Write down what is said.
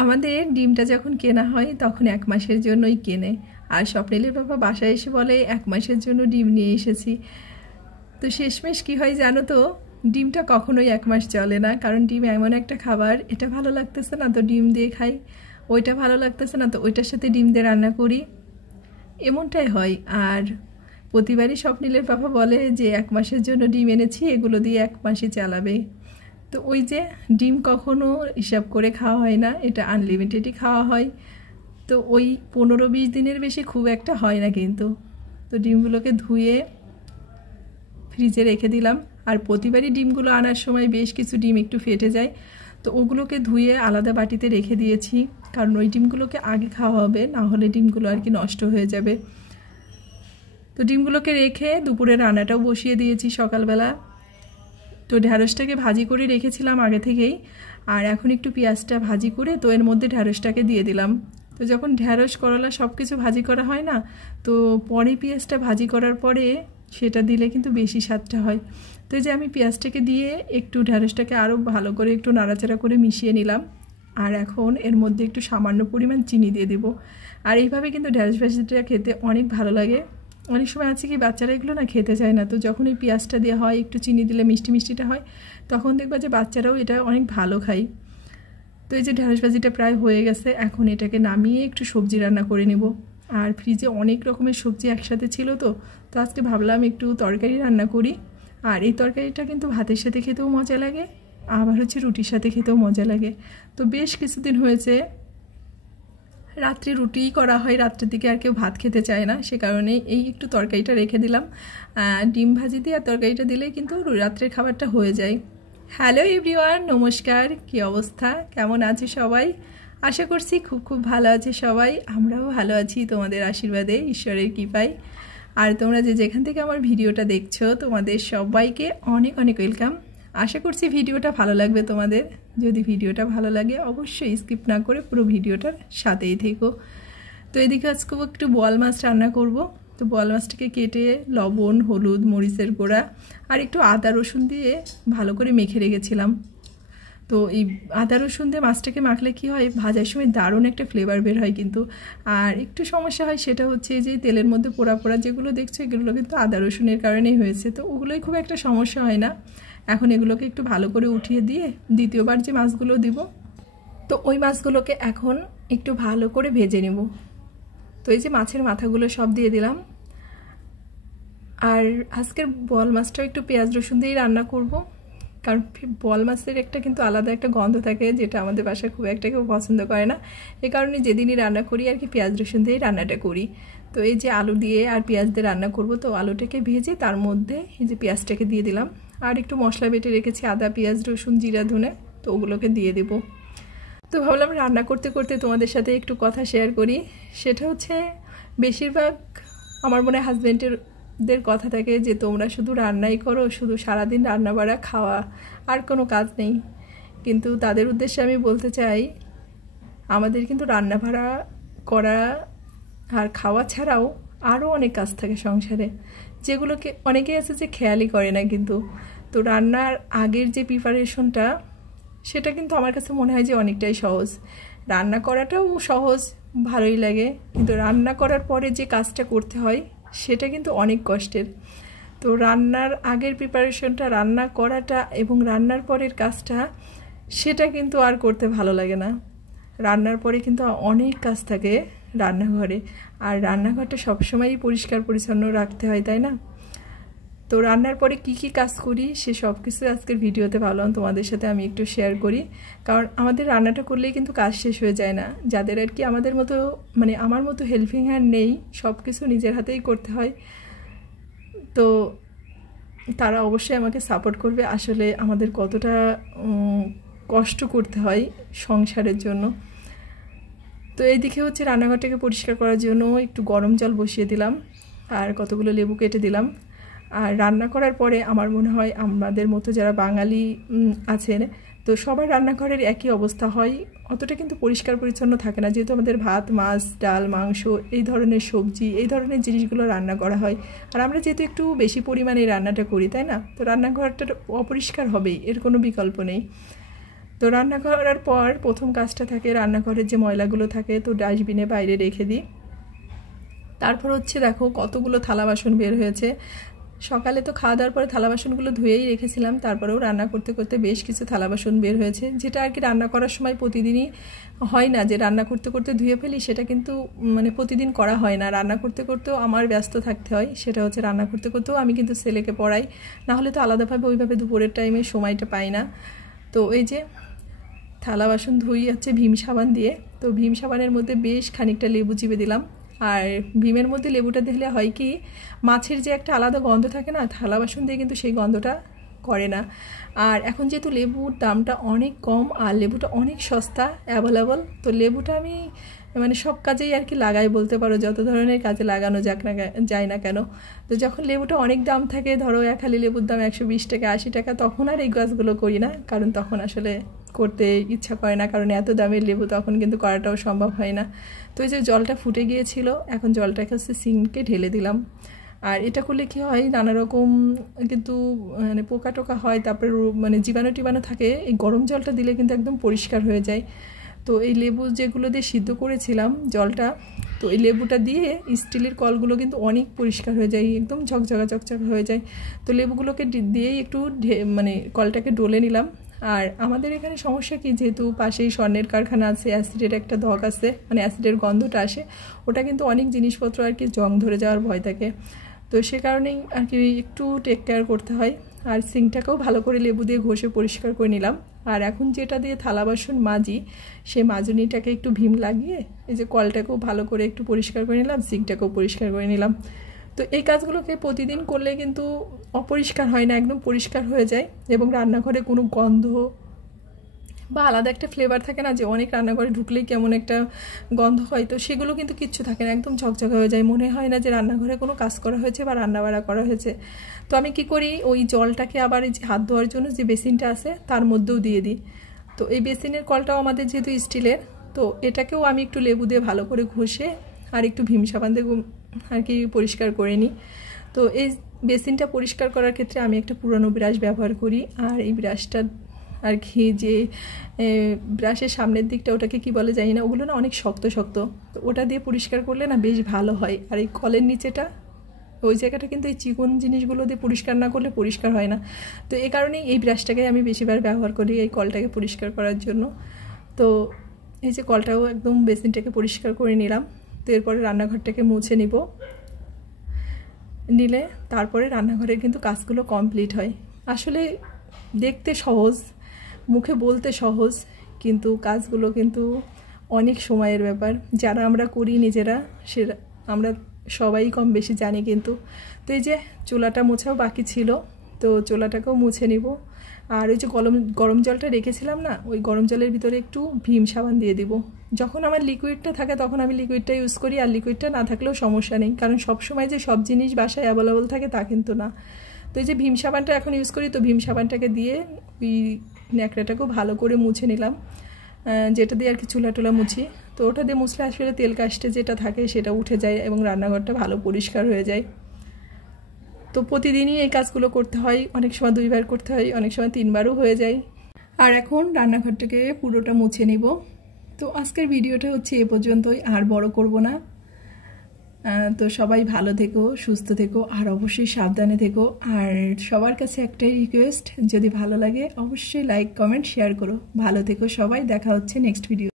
আমাদের ডিমটা যখন কেনা হয় তখন 1 মাসের জন্যই কেনে, আর স্বপ্নিলের বাবা বাসায় এসে বলে 1 মাসের জন্য ডিম নিয়ে এসেছি। তো শেষমেশ কী হয় জানো তো, ডিমটা কখনোই 1 মাস চলে না, কারণ ডিম এমন একটা খাবার, এটা ভালো লাগতেছে না তো ডিম দিয়ে খাই, ওইটা ভালো লাগতেছে না তো ওইটার সাথে ডিম দিয়ে রান্না করি, এমনটাই হয়। আর প্রতিবারই স্বপ্নিলের বাবা বলে যে 1 মাসের জন্য ডিম এনেছি, এগুলো দিয়ে 1 মাসই চালাবে। তো ওই যে ডিম কখনো হিসাব করে খাওয়া হয় না, এটা আনলিমিটেডই খাওয়া হয়। তো ওই 15-20 দিনের বেশি খুব একটা হয় না কিন্তু। তো ডিমগুলোকে ধুয়ে ফ্রিজে রেখে দিলাম, আর প্রতিবারই ডিমগুলো আনার সময় বেশ কিছু ডিম একটু ফেটে যায়, তো ওগুলোকে ধুয়ে আলাদা বাটিতে রেখে দিয়েছি, কারণ ওই ডিমগুলোকে আগে খাওয়া হবে, না হলে ডিমগুলো আর কি নষ্ট হয়ে যাবে। তো ডিমগুলোকে রেখে দুপুরে রান্নাটাও বসিয়ে দিয়েছি সকালবেলা। তো ঢ্যাঁড়সটাকে ভাজি করে রেখেছিলাম আগে থেকেই, আর এখন একটু পেঁয়াজটা ভাজি করে তো এর মধ্যে ঢ্যাঁড়সটাকে দিয়ে দিলাম। তো যখন ঢ্যাঁড়স করলা সব কিছু ভাজি করা হয় না, তো পরে পেঁয়াজটা ভাজি করার পরে সেটা দিলে কিন্তু বেশি স্বাদটা হয়। তো এই যে আমি পেঁয়াজটাকে দিয়ে একটু ঢ্যাঁড়সটাকে আরও ভালো করে একটু নাড়াচাড়া করে মিশিয়ে নিলাম, আর এখন এর মধ্যে একটু সামান্য পরিমাণ চিনি দিয়ে দেবো। আর এইভাবে কিন্তু ঢ্যাঁড়স ভাজিটা খেতে অনেক ভালো লাগে। অনেক সময় আছে কি বাচ্চারা এগুলো না খেতে চায় না, তো যখন এই পেঁয়াজটা দেওয়া হয়, একটু চিনি দিলে মিষ্টি মিষ্টিটা হয়, তখন দেখবা যে বাচ্চারাও এটা অনেক ভালো খায়। তো এই যে ঢ্যাঁড়স ভাজিটা প্রায় হয়ে গেছে, এখন এটাকে নামিয়ে একটু সবজি রান্না করে নেব। আর ফ্রিজে অনেক রকমের সবজি একসাথে ছিল, তো আজকে ভাবলাম একটু তরকারি রান্না করি। আর এই তরকারিটা কিন্তু ভাতের সাথে খেতেও মজা লাগে, আবার হচ্ছে রুটির সাথে খেতেও মজা লাগে। তো বেশ কিছুদিন হয়েছে রাত্রে রুটিই করা হয়, রাত্রের দিকে আর কেউ ভাত খেতে চায় না, সে কারণে এই একটু তরকারিটা রেখে দিলাম। ডিম ভাজি দিয়ে আর তরকারিটা দিলেই কিন্তু রাত্রের খাবারটা হয়ে যায়। হ্যালো এভরিওয়ান, নমস্কার, কি অবস্থা, কেমন আছে সবাই? আশা করছি খুব খুব ভালো আছে সবাই, আমরাও ভালো আছি তোমাদের আশীর্বাদে, ঈশ্বরের কৃপায়। আর তোমরা যে যেখান থেকে আমার ভিডিওটা দেখছো, তোমাদের সবাইকে অনেক অনেক ওয়েলকাম। আশা করছি ভিডিওটা ভালো লাগবে তোমাদের। যদি ভিডিওটা ভালো লাগে অবশ্যই স্কিপ না করে পুরো ভিডিওটার সাথেই থেকো। তো এদিকে আজকে একটু বোয়াল মাছ রান্না করব। তো বোয়াল মাছটাকে কেটে লবণ, হলুদ, মরিচের গুঁড়া আর একটু আদা রসুন দিয়ে ভালো করে মেখে রেখেছিলাম। তো এই আদা রসুন দিয়ে মাছটাকে মাখলে কি হয়, ভাজার সময় দারুণ একটা ফ্লেভার বের হয় কিন্তু। আর একটু সমস্যা হয়, সেটা হচ্ছে যে তেলের মধ্যে পোড়া পোড়া যেগুলো দেখছো, এগুলো কিন্তু আদা রসুনের কারণেই হয়েছে, তো ওগুলোই খুব একটা সমস্যা হয় না। এখন এগুলোকে একটু ভালো করে উঠিয়ে দিয়ে দ্বিতীয়বার যে মাছগুলো দিব, তো ওই মাছগুলোকে এখন একটু ভালো করে ভেজে নেব। তো এই যে মাছের মাথাগুলো সব দিয়ে দিলাম। আর আজকের বোয়াল মাছটাও একটু পেঁয়াজ রসুন দিয়েই রান্না করব, কারণ বোয়াল মাছের একটা কিন্তু আলাদা একটা গন্ধ থাকে, যেটা আমাদের বাসায় খুব একটা কেউ পছন্দ করে না। এই কারণে যেদিনই রান্না করি আর কি পেঁয়াজ রসুন দিয়েই রান্নাটা করি। তো এই যে আলু দিয়ে আর পেঁয়াজ দিয়ে রান্না করব, তো আলুটাকে ভেজে তার মধ্যে এই যে পেঁয়াজটাকে দিয়ে দিলাম, আর একটু মশলা বেটে রেখেছি আদা, পেঁয়াজ, রসুন, জিরা, ধনে, তো ওগুলোকে দিয়ে দেব। তো ভাবলাম রান্না করতে করতে তোমাদের সাথে একটু কথা শেয়ার করি। সেটা হচ্ছে বেশিরভাগ আমার মনে হয় হাজব্যান্ডের কথা থাকে যে তোমরা শুধু রান্নাই করো, শুধু সারাদিন রান্না বাড়া খাওয়া, আর কোনো কাজ নেই। কিন্তু তাদের উদ্দেশ্যে আমি বলতে চাই, আমাদের কিন্তু রান্না বাড়া করা আর খাওয়া ছাড়াও আরও অনেক কাজ থাকে সংসারে, যেগুলোকে অনেকেই আছে যে খেয়ালই করে না কিন্তু। তো রান্নার আগের যে প্রিপারেশনটা, সেটা কিন্তু আমার কাছে মনে হয় যে অনেকটাই সহজ। রান্না করাটাও সহজ, ভালোই লাগে, কিন্তু রান্না করার পরে যে কাজটা করতে হয় সেটা কিন্তু অনেক কষ্টের। তো রান্নার আগের প্রিপারেশনটা, রান্না করাটা এবং রান্নার পরের কাজটা, সেটা কিন্তু আর করতে ভালো লাগে না। রান্নার পরে কিন্তু অনেক কাজ থাকে রান্নাঘরে, আর রান্নাঘরটা সবসময়ই পরিষ্কার পরিচ্ছন্ন রাখতে হয়, তাই না? তো রান্নার পরে কি কি কাজ করি সে সব কিছু আজকের ভিডিওতে ভাবলাম তোমাদের সাথে আমি একটু শেয়ার করি, কারণ আমাদের রান্নাটা করলেই কিন্তু কাজ শেষ হয়ে যায় না। যাদের আর কি আমাদের মতো, মানে আমার মতো হেল্পিং হ্যান্ড নেই, সব কিছু নিজের হাতেই করতে হয়, তো তারা অবশ্যই আমাকে সাপোর্ট করবে। আসলে আমাদের কতটা কষ্ট করতে হয় সংসারের জন্য। তো এইদিকে হচ্ছে রান্নাঘরটাকে পরিষ্কার করার জন্য একটু গরম জল বসিয়ে দিলাম, আর কতগুলো লেবু কেটে দিলাম। আর রান্না করার পরে আমার মনে হয় আমাদের মতো যারা বাঙালি আছেন, তো সবার রান্নাঘরের একই অবস্থা হয়, অতটা কিন্তু পরিষ্কার পরিচ্ছন্ন থাকে না, যেহেতু আমাদের ভাত, মাছ, ডাল, মাংস, এই ধরনের সবজি, এই ধরনের জিনিসগুলো রান্না করা হয়। আর আমরা যেহেতু একটু বেশি পরিমাণে রান্নাটা করি, তাই না? তো রান্নাঘরটা অপরিষ্কার হবেই, এর কোনো বিকল্প নেই। তো রান্না করার পর প্রথম কাজটা থাকে রান্নাঘরের যে ময়লাগুলো থাকে তো ডাস্টবিনে বাইরে রেখে দিই। তারপর হচ্ছে দেখো কতগুলো থালা বাসন বের হয়েছে। সকালে তো খাওয়া দাওয়ার পরে থালা বাসনগুলো ধুয়েই রেখেছিলাম, তারপরেও রান্না করতে করতে বেশ কিছু থালা বাসন বের হয়েছে, যেটা আর কি রান্না করার সময় প্রতিদিনই হয় না যে রান্না করতে করতে ধুয়ে ফেলি, সেটা কিন্তু মানে প্রতিদিন করা হয় না। রান্না করতে করতেও আমার ব্যস্ত থাকতে হয়, সেটা হচ্ছে রান্না করতে করতেও আমি কিন্তু ছেলেকে পড়াই, না হলে তো আলাদাভাবে ওইভাবে দুপুরের টাইমে সময়টা পাই না। তো এই যে থালা বাসন ধুই হচ্ছে ভীম সাবান দিয়ে। তো ভীম সাবানের মধ্যে বেশ খানিকটা লেবু চিপে দিলাম। আর ভীমের মধ্যে লেবুটা দিলে হয় কি, মাছের যে একটা আলাদা গন্ধ থাকে না, থালা বাসন দিয়ে কিন্তু সেই গন্ধটা করে না। আর এখন যেহেতু লেবুর দামটা অনেক কম আর লেবুটা অনেক সস্তা অ্যাভেলেবল, তো লেবুটা আমি মানে সব কাজেই আর কি লাগাই বলতে পারো, যত ধরনের কাজে লাগানো যাক না যায় না কেন। তো যখন লেবুটা অনেক দাম থাকে, ধরো এক হালি লেবুর দাম 120 টাকা 80 টাকা, তখন আর এই গাছগুলো করি না, কারণ তখন আসলে করতে ইচ্ছা করে না, কারণ এত দামের লেবু তখন কিন্তু করাটাও সম্ভব হয় না। তো এই যে জলটা ফুটে গিয়েছিল, এখন জলটাকে হচ্ছে সিঙ্কে ঢেলে দিলাম। আর এটা করলে কী হয়, নানা রকম কিন্তু মানে পোকা টোকা হয়, তারপরে মানে জীবাণু টিবাণু থাকে, এই গরম জলটা দিলে কিন্তু একদম পরিষ্কার হয়ে যায়। তো এই লেবু যেগুলো দিয়ে সিদ্ধ করেছিলাম জলটা, তো এই লেবুটা দিয়ে স্টিলের কলগুলো কিন্তু অনেক পরিষ্কার হয়ে যায়, একদম ঝকঝকা চকচকা হয়ে যায়। তো লেবুগুলোকে দিয়েই একটু মানে কলটাকে ডলে নিলাম। আর আমাদের এখানে সমস্যা কি, যেহেতু পাশেই স্বর্ণের কারখানা আছে, অ্যাসিডের একটা ধক আছে, মানে অ্যাসিডের গন্ধটা আসে, ওটা কিন্তু অনেক জিনিসপত্র আর কি জং ধরে যাওয়ার ভয় থাকে। তো সে কারণেই আর কি একটু টেক কেয়ার করতে হয়। আর সিঙ্কটাকেও ভালো করে লেবু দিয়ে ঘষে পরিষ্কার করে নিলাম। আর এখন যেটা দিয়ে থালা বাসন মাজি, সেই মাজুনিটাকে একটু ভীম লাগিয়ে এই যে কলটাকেও ভালো করে একটু পরিষ্কার করে নিলাম, সিঙ্কটাকেও পরিষ্কার করে নিলাম। তো এই কাজগুলোকে প্রতিদিন করলে কিন্তু অপরিষ্কার হয় না, একদম পরিষ্কার হয়ে যায়। এবং রান্নাঘরে কোনো গন্ধ বা আলাদা একটা ফ্লেভার থাকে না, যে অনেক রান্নাঘরে ঢুকলেই কেমন একটা গন্ধ হয়, তো সেগুলো কিন্তু কিচ্ছু থাকে না, একদম ঝকঝকে হয়ে যায়, মনে হয় না যে রান্নাঘরে কোনো কাজ করা হয়েছে বা রান্নাবাড়া করা হয়েছে। তো আমি কি করি, ওই জলটাকে আবার এই যে হাত ধোয়ার জন্য যে বেসিনটা আছে তার মধ্যেও দিয়ে দিই। তো এই বেসিনের কলটাও আমাদের যেহেতু স্টিলের, তো এটাকেও আমি একটু লেবু দিয়ে ভালো করে ঘষে আর একটু ভীম সাবান দিয়ে আর কি পরিষ্কার করে নিই। তো এই বেসিনটা পরিষ্কার করার ক্ষেত্রে আমি একটা পুরনো ব্রাশ ব্যবহার করি। আর এই ব্রাশটা আর কি যে ব্রাশের সামনের দিকটা, ওটাকে কি বলে জানি না, ওগুলো না অনেক শক্ত শক্ত, তো ওটা দিয়ে পরিষ্কার করলে না বেশ ভালো হয়। আর এই কলের নিচেটা, ওই জায়গাটা কিন্তু এই চিকন জিনিসগুলো দিয়ে পরিষ্কার না করলে পরিষ্কার হয় না। তো এই কারণেই এই ব্রাশটাকে আমি বেশিবার ব্যবহার করি এই কলটাকে পরিষ্কার করার জন্য। তো এই যে কলটাও একদম বেসিনটাকে পরিষ্কার করে নিলাম। তো এরপরে রান্নাঘরটাকে মুছে নিলে তারপরে রান্নাঘরের কিন্তু কাজগুলো কমপ্লিট হয়। আসলে দেখতে সহজ, মুখে বলতে সহজ, কিন্তু কাজগুলো কিন্তু অনেক সময়ের ব্যাপার। যারা আমরা করি নিজেরা, সেটা আমরা সবাই কম বেশি জানি কিন্তু। তো এই যে চুলাটা মোছাও বাকি ছিল, তো চুলাটাকেও মুছে নিব। আর ওই যে গরম জলটা রেখেছিলাম না, ওই গরম জলের ভিতরে একটু ভীম সাবান দিয়ে দিব। যখন আমার লিকুইডটা থাকে তখন আমি লিকুইডটা ইউজ করি, আর লিকুইডটা না থাকলেও সমস্যা নেই, কারণ সবসময় যে সব জিনিস বাসায় অ্যাভেলেবল থাকে তা কিন্তু না। তো এই যে ভীম সাবানটা এখন ইউজ করি, তো ভীম সাবানটাকে দিয়ে ওই ন্যাকড়াটাকেও ভালো করে মুছে নিলাম, যেটা দিয়ে আর কি চুলা টুলা মুছি। তো ওটা দিয়ে মুছলে আসলে তেল কাস্টে যেটা থাকে সেটা উঠে যায় এবং রান্নাঘরটা ভালো পরিষ্কার হয়ে যায়। তো প্রতিদিনই এই কাজগুলো করতে হয়, অনেক সময় 2 বার করতে হয়, অনেক সময় 3 বারও হয়ে যায়। আর এখন রান্নাঘরটাকে পুরোটা মুছে নিব। তো আজকের ভিডিওটা হচ্ছে এ পর্যন্তই, আর বড় করব না। তো সবাই ভালো থেকো, সুস্থ থেকো, আর অবশ্যই সাবধানে থেকো। আর সবার কাছে একটাই রিকোয়েস্ট, যদি ভালো লাগে অবশ্যই লাইক কমেন্ট শেয়ার করো। ভালো থেকো সবাই, দেখা হচ্ছে নেক্সট ভিডিও।